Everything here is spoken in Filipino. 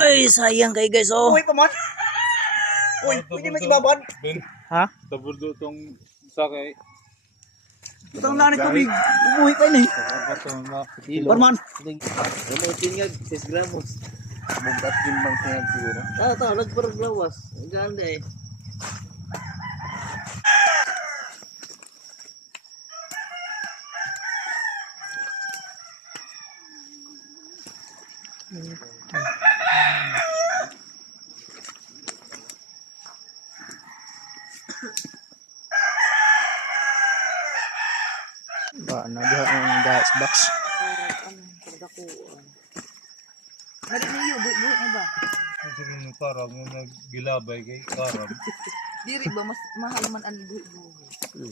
Ay, sayang kay guys, oh. Uy, paman. Uy, pwede mag-ibabad. Ha? Taburdo itong sakay. Itong lang ng tubig. Umuwi pa ini. Parman. Gamitin nga, 6 gramos. Bugat din bang tingad siguro. Ito, nagparag lawas. Ang ganda eh. Ba, nagha ang gas box. Mari niyo, buhi na ba? Kasi nung karang yung naggilabay kay karang. Diri ba mas mahal man ang buhi-buhi.